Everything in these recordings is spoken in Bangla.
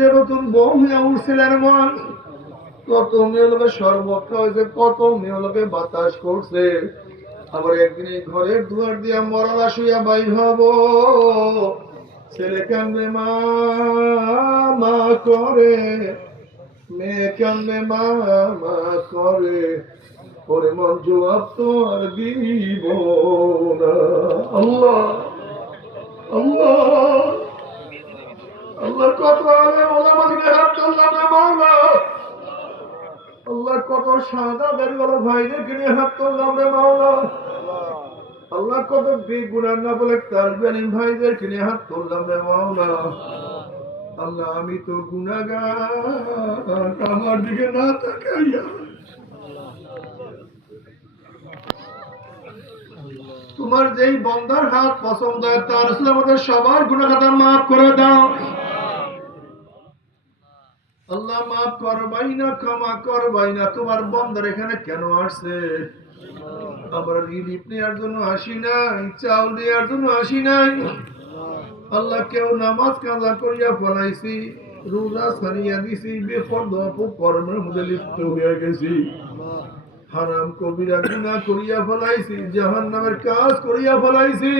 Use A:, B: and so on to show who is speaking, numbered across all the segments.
A: যে নতুন বউ হইয়া উঠছিলেন মন কত মেয়ে লোকে খাওয়াইছে কত মেয়ে লোকে বাতাস করছে। আবার একদিন ঘরের দুয়ার দিয়া মরলা শুইয়া বাইর হব। ছেলে মা করে। মেয়ে মা করে। মন জবাব তো আর দিব না। আল্লাহ আল্লাহ। আল্লাহ কত আলে মোলামাদিকে হাত রে মাওলা। কত সাদা দাড়িওয়ালা ভাইদেরকে নিয়ে হাত তুললাম রে মাওলা। আল্লাহ কত বেগুনার না বলে তালবেনি ভাইদেরকে নিয়ে হাত তুললাম রে মাওলা। আল্লাহ, আমি তো গুনাগার আমার দিকে না তাকাইয়া। তোমার যেই বন্দার হাত পছন্দ হয়, তার আমাদের সবার গুণাখাতা মাফ করে দাও। আল্লাহ মাফ করবাই না, ক্ষমা করবাই না। তোমার বন্দার এখানে কেন আসছে? আমরা রিলিফ নেওয়ার জন্য আসি নাই জন্য আসি নাই। আল্লাহ কেউ নামাজ কাজা করিয়া ফলাইছি, রোজা সারিয়া দিছি, বেফর্দ কর্মের মধ্যে লিপ্ত হইয়া গেছি। হারাম কবিরা করিয়া ফলাইছি জাহান নামের কাজ করিয়া ফলাইছি।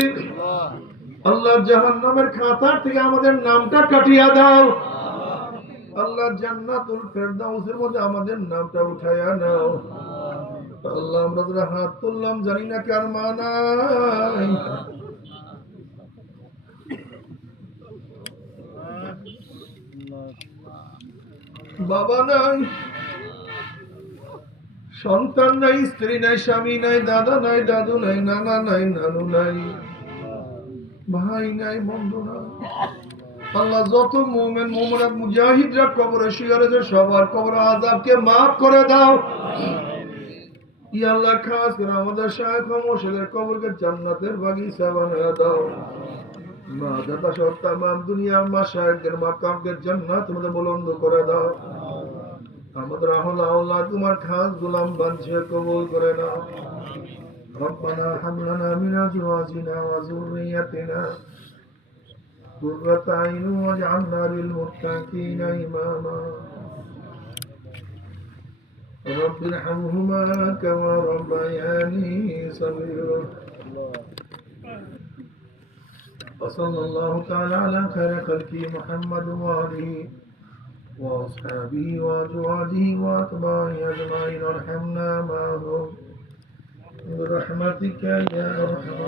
A: আল্লাহ জাহান নামের খাতার থেকে আমাদের নামটা কাটিয়া দাও। আল্লাহ জান্নাতুল ফেরদাউসের মধ্যে আমাদের নামটা উঠাইয়া নাও। আল্লাহ, আমরা যারা হাত তুললাম, জানি না কার মানাই বাবা নাই, সন্তান নাই, স্ত্রী নাই, স্বামী নাই, দাদা নাই, দাদু নাই, নানা নাই, নানু নাই, ভাই নাই, বন্ধু নাই। আল্লাহ যত মোমেন মোমরা মুজাহিদরা কবরে শুয়ে যে সবার কবর আজাবকে মাফ করে দাও ই আল্লাহ খাস করে আমাদের শায়খ মোর্শেদের কবরকে জান্নাতের বাগিচা বানিয়ে দাও মা দাদা সব তাম দুনিয়ার মা শায়কদের মাকামকে জান্নাত মধ্যে বুলন্দ করে দাও আমাদের আহলা আল্লাহ তোমার খাস গোলাম বাঞ্ছে কবুল করে নাও ربنا هب لنا من ازواجنا وذريتنا قرة عين واجعلنا للمتقين إماما. رب ارحمهما كما ربياني صغيرا. وصلى الله تعالى على خير خلقه محمد وآله وأصحابه وأزواجه وأتباعه أجمعين. ارحمنا معهم. برحمتك يا أرحم